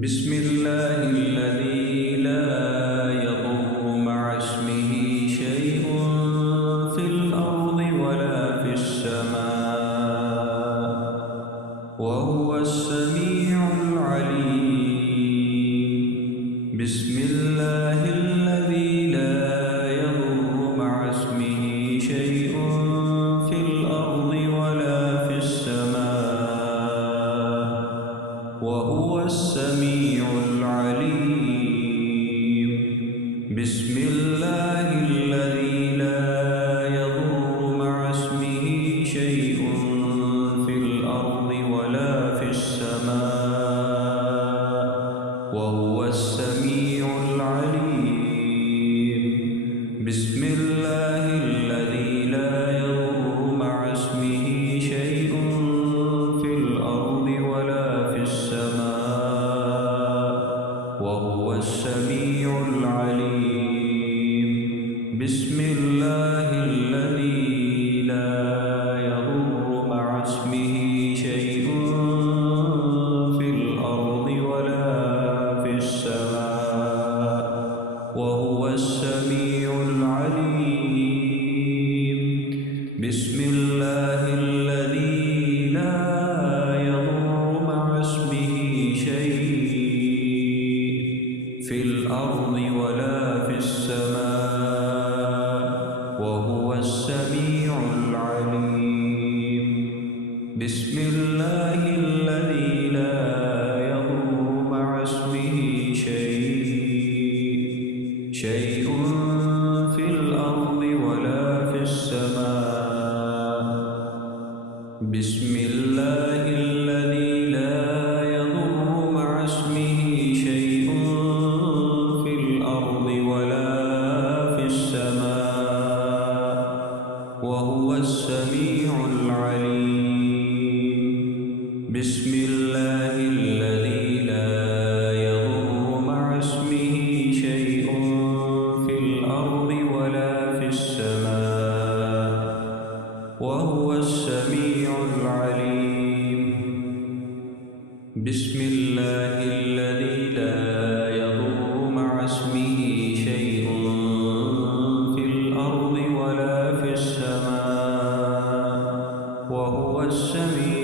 बिस्मिल्लाहिल्लज़ी ला यदुर्रु मअ इस्मिही शैउन फिल अर्दि वला फिस समा व हुवस समीउल अलीम। बिस्मिल्लाहिल्लज़ी ला यदुर्रु मअ इस्मिही शैउन फिल अर्दि वला फिस समा व हुवस समीउल अलीम। बिस्मिल्लाहिल्लज़ी ला यदुर्रु मअ इस्मिही शैउन फिल अर्दि वला फिस समा व हुवस समीउल अलीम। बिस्मिल्लाहिल्लज़ी ला यदुर्रु मअ इस्मिही शैउन फिल अर्दि वला फिस समा व हुवस समीउल अलीम। बिस्मिल्लाहिल्लज़ी ला यदुर्रु मअ इस्मिही शैउन फिल अर्दि वला फिस समा व हुवस समीउल अलीम। बिस्मिल्लाहिल्लज़ी ला यदुर्रु मअ इस्मिही शैउन फिल अर्दि वला फिस समा व हुवस समीउल अलीम। बिस्मिल्लाहिल्लज़ी ला यदुर्रु मअ इस्मिही शैउन फिल अर्दि वला फिस समा। बिस्मिल्लाहिल्लज़ी ला यदुर्रु मअ इस्मिही शैउन फिल अर्दि वला फिस समा व हुवस समीउल अलीम। बिस्मिल्लाहिल्लज़ी ला यदुर्रु मअ इस्मिही शैउन फिल अर्दि वला फिस समा व हुवस समीउल अलीम। बिस्मिल्लाहिल्लज़ी ला यदुर्रु मअ इस्मिही शैउन फिल अर्दि वला फिस समा व हुवस समीउल